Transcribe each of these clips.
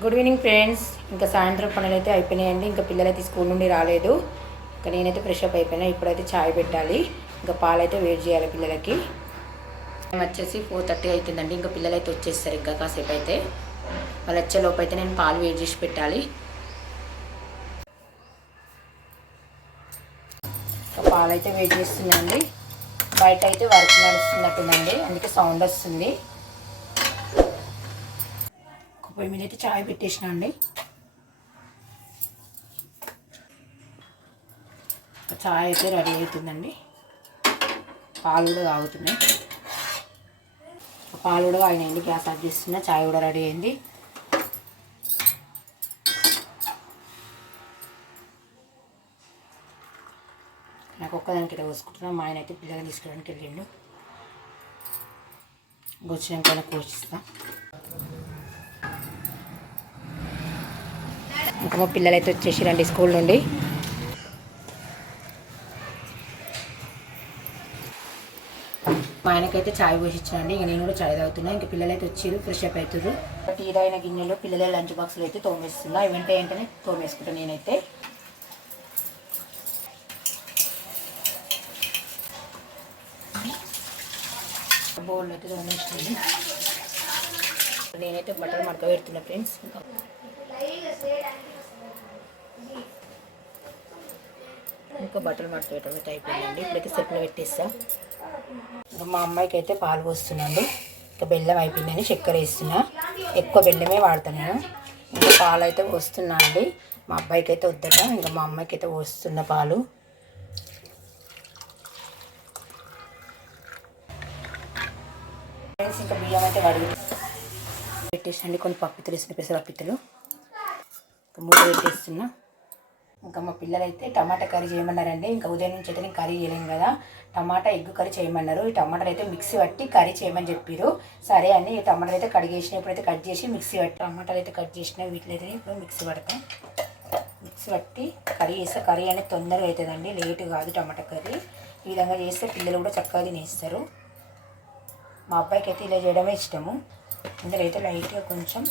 Good evening friends ఇంకా సాయంత్రం పనులు అయితే అయిపోయినాయండి. ఇంకా పిల్లలైతే స్కూల్ నుండి రాలేదు. ఇంకా నేనైతే ఫ్రెష్ అప్ అయిపోయినా. ఇప్పుడైతే చాయ్ పెట్టాలి. ఇంకా పాలైతే వేడి చేయాలి పిల్లలకి. టైం వచ్చేసి ఫోర్ థర్టీ అవుతుందండి ఇంకా పిల్లలైతే వచ్చేస్తారు ఇంకా కాసేపు అయితే వాళ్ళు వచ్చే లోపు అయితే నేను పాలు వేడి చేసి పెట్టాలి. ఇంకా పాలైతే వేడి చేస్తున్నాండి బయట అయితే వర్క్ నడుస్తున్నట్టుందండి. అందుకే సౌండ్ వస్తుంది. పొయ్యి మీద అయితే చాయ్ పెట్టేసిన అండి. చాయ్ అయితే రెడీ అవుతుందండి. పాలు కూడా తాగుతున్నాయి. పాలు కూడా తాగినాయండి గ్యాస్ ఆఫ్ చేస్తున్నా చాయ్ కూడా రెడీ అయింది. నాకు ఒక్కదానికి ఇలా పోసుకుంటున్నా మా ఆయన అయితే పిల్లగా తీసుకోవడానికి వెళ్ళిండు. వచ్చినాక కోసిస్తా. ఇంకా మా పిల్లలు అయితే వచ్చేసిరండి స్కూల్ నుండి. మా ఆయనకైతే చాయ్ పోసి ఇచ్చానండి ఇంకా నేను కూడా చాయ్ తాగుతున్నా. ఇంకా పిల్లలు అయితే వచ్చారు ఫ్రెష్ అప్ అవుతారు టీ తాగిన గిన్నెలో పిల్లల లంచ్ బాక్స్లో అయితే తోమేస్తున్నా. వెంట వెంటనే తోమేసుకుంటాను నేనైతే. బౌల్ అయితే తోమేస్తుంది నేనైతే బట్టలు మడక పెడుతున్నా ఫ్రెండ్స్. ఇంకా ఇంకా బట్టలు మడత అయితే అయిపోయిందండి. ఇప్పుడైతే సెప్పులు పెట్టేస్తా. ఇంకా మా అమ్మాయికి అయితే పాలు పోస్తున్నాండి ఇంకా బెల్లం అయిపోయిందని చక్కెర వేస్తున్నా. ఎక్కువ బెల్లమే వాడతాను నేను. ఇంకా పాలు అయితే పోస్తున్నా అండి మా అబ్బాయికి అయితే వద్దట. ఇంకా మా అమ్మాయికి అయితే పోస్తున్న పాలు. ఫ్రెండ్స్ ఇంకా బియ్యం అయితే కడుగు పెట్టేసండి కొన్ని పప్పితులు వేసిన పెసరపిత్తలు ఇంకా మూడు పెట్టేస్తున్నా. ఇంకా మా పిల్లలైతే టమాటా కర్రీ చేయమన్నారండి. ఇంకా ఉదయం నుంచి అయితే నేను కర్రీ చేయలేము కదా. టమాటా ఎగ్ కర్రీ చేయమన్నారు. ఈ టమాటాలు అయితే మిక్సీ పట్టి కర్రీ చేయమని చెప్పారు సరే అని ఈ టమాటాలు అయితే కడిగేసిన ఇప్పుడైతే కట్ చేసి మిక్సీ పట్టి టమాటాలు అయితే కట్ చేసిన వీటిలో అయితే ఇప్పుడు మిక్సీ పడతాం. మిక్సీ పట్టి కర్రీ చేస్తే కర్రీ అనేది తొందరగా అవుతుందండి. లేట్ కాదు టమాటా కర్రీ. ఈ విధంగా చేస్తే పిల్లలు కూడా చక్కగా తినేస్తారు. మా అబ్బాయికి అయితే ఇలా చేయడమే ఇష్టము. ఇందులో అయితే లైట్గా కొంచెం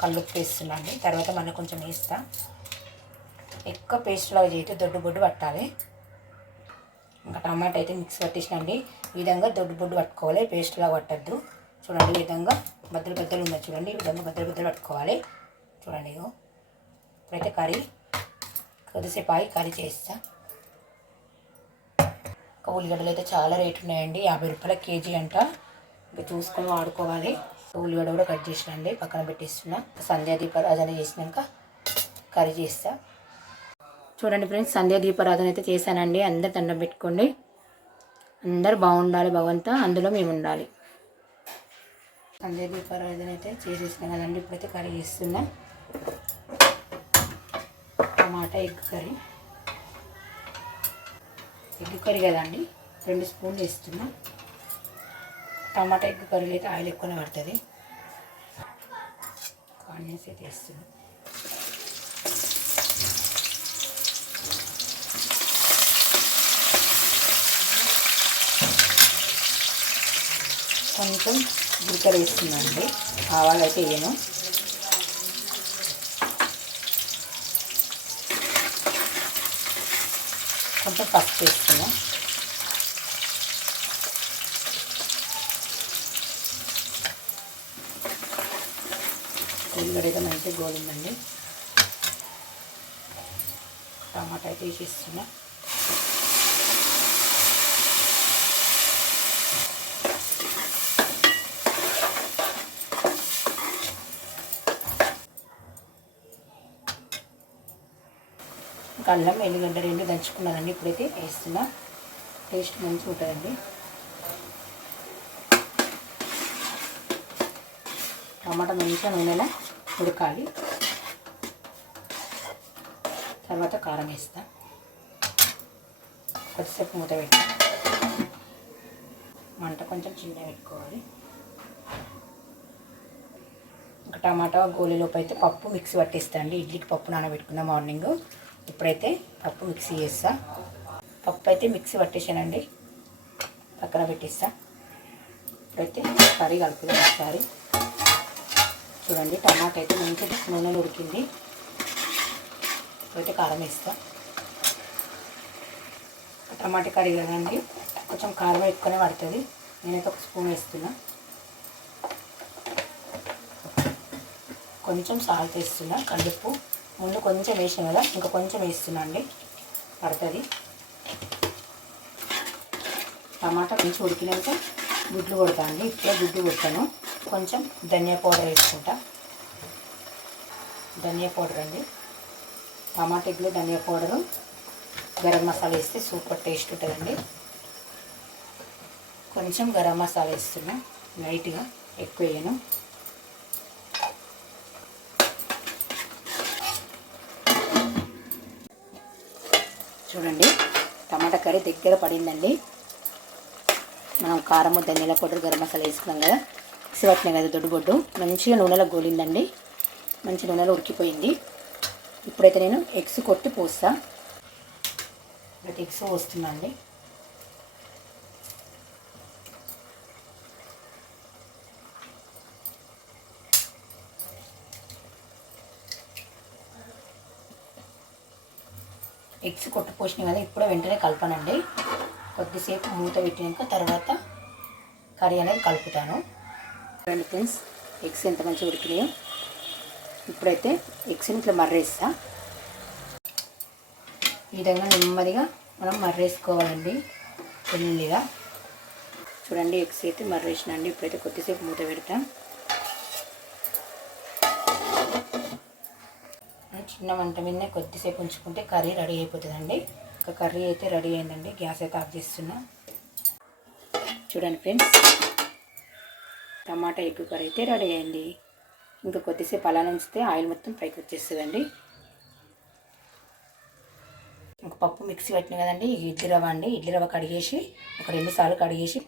కల్లుప్పు వేస్తున్నాను తర్వాత మళ్ళీ కొంచెం వేస్తాను ఎక్కువ పేస్ట్ లాగా చేస్తే దొడ్డు బొడ్డు పట్టాలి. ఇంకా టమాటా అయితే మిక్స్ పట్టేసినండి ఈ విధంగా దొడ్డు బొడ్డు పట్టుకోవాలి. పేస్ట్ లాగా పట్టద్దు. చూడండి ఈ విధంగా బద్దలు బద్దలు ఉన్నాయి చూడండి. ఈ విధంగా బద్దలు బద్దలు పట్టుకోవాలి. చూడండి ఇప్పుడైతే కర్రీ కొద్దిసేపు ఆగి కర్రీ చేస్తా. ఇంకా ఉల్లిగడ్డలు అయితే చాలా రేటు ఉన్నాయండి. యాభై రూపాయల కేజీ అంట. ఇంకా చూసుకొని వాడుకోవాలి. ఉల్లిగడ్డ కూడా కట్ చేసినండి. పక్కన పెట్టేస్తున్నా. సంధ్యా దీపారాధన చేసినాక కర్రీ చేస్తాను చూడండి ఫ్రెండ్స్ సంధ్యా దీపారాధన అయితే చేశానండి. అందరు దండం పెట్టుకోండి. అందరు బాగుండాలి భగవంత అందులో మేము ఉండాలి. సంధ్యా దీపారాధన అయితే చేసేసినా కదండి ఇప్పుడైతే కర్రీ చేస్తున్నా. Tomato egg curry. Egg curry కదండి రెండు స్పూన్లు వేస్తున్నా. టమాటా ఎగ్ కర్రీలో అయితే ఆయిల్ ఎక్కువనే పడుతుంది. ఆనియన్స్ అయితే వేస్తున్నా. కొంచెం జీలకర్ర వేస్తుందండి ఆవాలైతే అయితే వేయను. కొంచెం పసుపు వేస్తున్నా ఉల్లిగడ్డ అయితే మంచిగా గోలిందండి. టమాటా అయితే వేసేస్తున్నా. అల్లం ఎల్లిగడ్డ రెండు దంచుకున్నానండి ఇప్పుడైతే వేస్తున్నా. టేస్ట్ మంచిగా ఉంటుందండి. టమాటా మంచిగా నూనెలో ఉడకాలి. తర్వాత కారం వేస్తా. కొద్దిసేపు మూత పెట్టా మంట కొంచెం చిన్న పెట్టుకోవాలి. ఇంకా టమాటా గోలీలోపు అయితే పప్పు మిక్సీ పట్టిస్తా అండి. ఇడ్లీకి పప్పు నానబెట్టుకుందాం మార్నింగ్. ఇప్పుడైతే పప్పు మిక్సీ చేస్తా. పప్పు అయితే మిక్సీ పట్టేసానండి. పక్కన పెట్టేస్తా. ఇప్పుడైతే కర్రీ కలుపుదాం ఒకసారి. చూడండి టమాటా అయితే మంచిగా నూనెలో ఉడికింది ఇప్పుడైతే కారం వేస్తా. టమాటా కర్రీ కదండి కొంచెం కారం ఎక్కువనే పడుతుంది. నేనైతే ఒక స్పూన్ వేస్తున్నా. కొంచెం సాల్ట్ వేస్తున్నా కందిప్పు ముందు కొంచెం వేసాం కదా ఇంకా కొంచెం వేస్తున్నా అండి పడుతుంది. టమాటా మంచి ఉడికినాక గుడ్లు కొడతా అండి. ఇప్పుడే గుడ్లు కొడతాను. కొంచెం ధనియా పౌడర్ వేసుకుంటా. ధనియా పౌడర్ అండి. టమాటా ఎగ్లో ధనియా పౌడరు. గరం మసాలా వేస్తే సూపర్ టేస్ట్ ఉంటుందండి. కొంచెం గరం మసాలా వేస్తున్నా. లైట్గా ఎక్కువ వేయను. చూడండి. టమాటా కర్రీ దగ్గర పడిందండి. మనం కారము ధనియాల పౌడర్ గరం మసాలా వేసుకున్నాం కదా. మిక్సీ పట్టినాం కదా దొడ్డుబొడ్డు. మంచిగా నూనెలో గోలిందండి. మంచి నూనెలో ఉడికిపోయింది. ఇప్పుడైతే నేను ఎగ్స్ కొట్టి పోస్తా. ఇప్పుడైతే ఎగ్స్ పోస్తున్నా అండి ఎగ్స్ కొట్టు కదా ఇప్పుడు వెంటనే కలపనండి. కొద్దిసేపు మూత పెట్టినాక తర్వాత కర్రీ అనేది కలుపుతాను. రెండు ఫ్రెండ్స్ ఎగ్స్ ఎంత మంచిగా ఉడికినాయో. ఇప్పుడైతే ఎగ్స్ని ఇట్లా మర్రేస్తా. ఈ విధంగా నెమ్మదిగా మనం మర్రేసుకోవాలండి పెళ్ళిగా చూడండి ఎగ్స్ అయితే మర్రేసినండి ఇప్పుడైతే కొద్దిసేపు మూత పెడతాం. చిన్న మంట మీదనే కొద్దిసేపు ఉంచుకుంటే కర్రీ రెడీ అయిపోతుందండి. ఒక కర్రీ అయితే రెడీ అయిందండి. గ్యాస్ అయితే ఆఫ్ చేస్తున్నా. చూడండి ఫ్రెండ్స్. టమాటా ఎగ్ కర్రీ అయితే రెడీ అయింది. ఇంకా కొద్దిసేపు అలా ఉంచితే ఆయిల్ మొత్తం పైకి వచ్చేస్తుందండి. ఒక పప్పు మిక్సీ పెట్టిన కదండి. ఇడ్లీ రవ్వ అండి. ఇడ్లీ రవ్వ కడిగేసి ఒక రెండు సార్లు కడిగేసి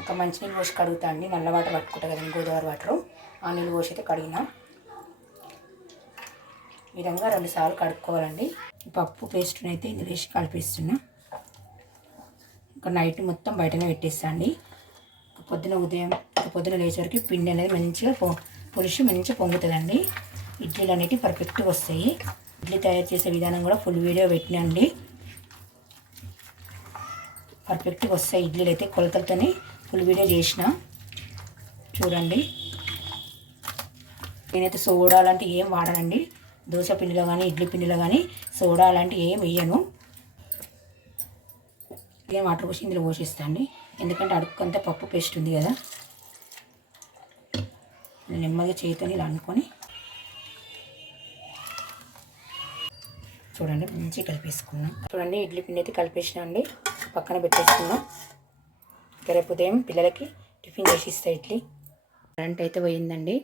ఇంకా మంచినీళ్ళు పోసి కడుగుతా అండి. నల్ల వాటర్ పట్టుకుంటా కదండి. గోదావరి వాటరు. ఆ నీళ్ళు పోసి అయితే కడిగినా. విధంగా రెండు సార్లు కడుక్కోవాలండి. పప్పు పేస్ట్ని అయితే ఇందులో వేసి కలిపిస్తున్నా. ఇంకా నైట్ మొత్తం బయటనే పెట్టేస్తాండి. పొద్దున ఉదయం పొద్దున లేచేవరకు పిండి అనేది మంచిగా పొ పులిసి మంచిగా పొంగుతుందండి. ఇడ్లీలు అనేవి పర్ఫెక్ట్గా వస్తాయి. ఇడ్లీ తయారు చేసే విధానం కూడా ఫుల్ వీడియో పెట్టినండి. పర్ఫెక్ట్గా వస్తాయి ఇడ్లీలు అయితే కొలతలతోనే ఫుల్ వీడియో చేసిన. చూడండి. నేనైతే సోడా లాంటివి ఏం వాడనండి. దోశ పిండిలో కానీ ఇడ్లీ పిండిలో కానీ సోడా అలాంటివి ఏం వేయను. ఏం వాటర్ పోసి ఇందులో పోసిస్తాను అండి. ఎందుకంటే అడుక్కంతా పప్పు పేస్ట్ ఉంది కదా. నెమ్మదిగా చేతితో ఇలా అనుకొని చూడండి మంచిగా కలిపేసుకున్నాం. చూడండి ఇడ్లీ పిండి అయితే కలిపేసిన అండి. పక్కన పెట్టేసుకున్నాం. రేపు ఉదయం పిల్లలకి టిఫిన్ చేసి ఇస్తా ఇడ్లీ. కరెంట్ అయితే పోయిందండి.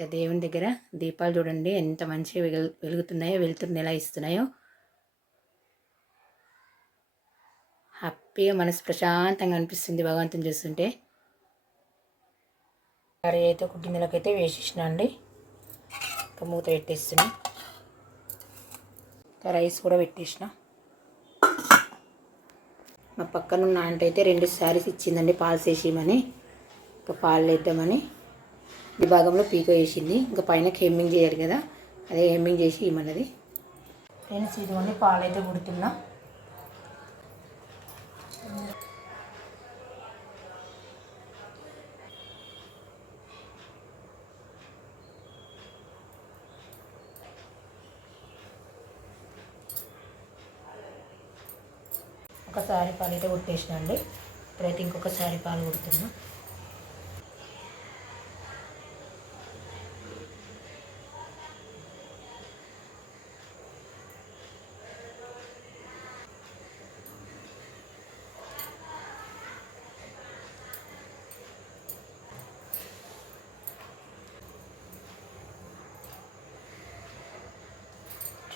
దేవుని దగ్గర దీపాలు చూడండి ఎంత మంచిగా వెలు వెలుగుతున్నాయో వెలుతురుని ఎలా ఇస్తున్నాయో. హ్యాపీగా మనసు ప్రశాంతంగా అనిపిస్తుంది భగవంతుని చూస్తుంటే. కర్రీ అయితే ఒక గిన్నెలకైతే వేసేసిన అండి. ఇంకా మూత పెట్టేస్తున్నా. ఇంకా రైస్ కూడా పెట్టేసిన. మా పక్కన ఉన్న ఆంటీ అయితే రెండు శారీస్ ఇచ్చిందండి పాలు చేసేయమని. ఇంకా పాలు వేద్దామని. ఈ భాగంలో పీకో వేసింది. ఇంకా పైన హెమ్మింగ్ చేయాలి కదా. అదే హెమ్మింగ్ చేసి ఇమ్మన్నది ఫ్రెండ్స్ ఇదిగోండి పాలు అయితే కుడుతున్నా ఒకసారి పాలు అయితే కుట్టేసిన అండి. ఇప్పుడైతే ఇంకొకసారి పాలు కుడుతున్నా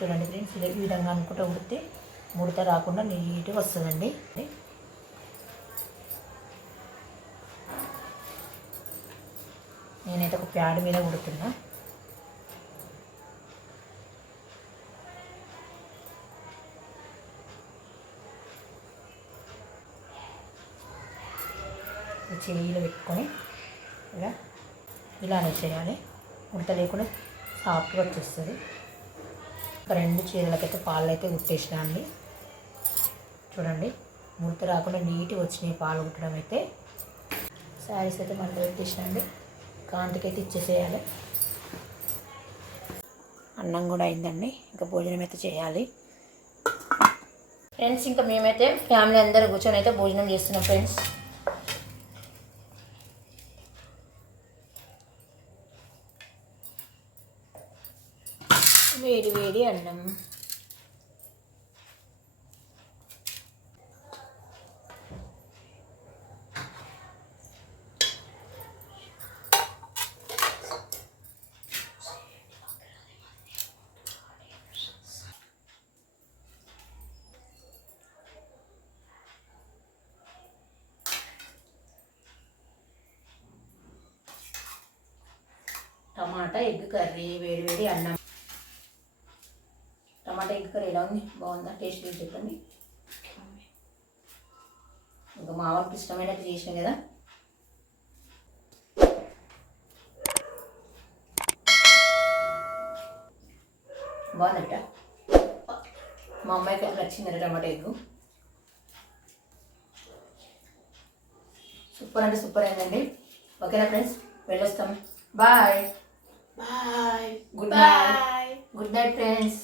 చూడండి ఫ్రెండ్స్ ఇదే ఈ విధంగా అనుకుంటూ ఉడితే ముడత రాకుండా నీట్గా వస్తుందండి. నేనైతే ఒక ప్యాడ్ మీద ఉడుతున్నా చేయిలో పెట్టుకొని ఇలా ఇలానే చేయాలి. ఉడత లేకుండా సాఫ్ట్గా వచ్చేస్తుంది. ఒక రెండు చీరలకైతే పాలు అయితే ఉట్టేసిన అండి. చూడండి ముడత రాకుండా నీట్గా వచ్చినాయి పాలు కుట్టడం అయితే. శారీస్ అయితే మళ్ళీ పెట్టేసిన అండి. కాంతికి అయితే ఇచ్చేసేయాలి. అన్నం కూడా అయిందండి. ఇంకా భోజనం అయితే చేయాలి. ఫ్రెండ్స్ ఇంకా మేమైతే ఫ్యామిలీ అందరూ కూర్చొని అయితే భోజనం చేస్తున్నాం ఫ్రెండ్స్. వేడి వేడి అన్నం టమాటా ఎగ్ కర్రీ వేడి వేడి అన్నం టమాటా ఎగ్ కర్రీ ఎలా ఉంది? బాగుందా? టేస్ట్ చెప్పండి. ఇంకా మా వాళ్ళకి ఇష్టమైనట్టు చేసిన కదా. బాగుందట. మా అమ్మాయికి అయితే నచ్చిందట టమాటా ఎగ్. సూపర్ అంటే సూపర్ అయిందండి. ఓకేనా ఫ్రెండ్స్? వెళ్ళొస్తాం. Bye. Bye. Good night. Good night friends.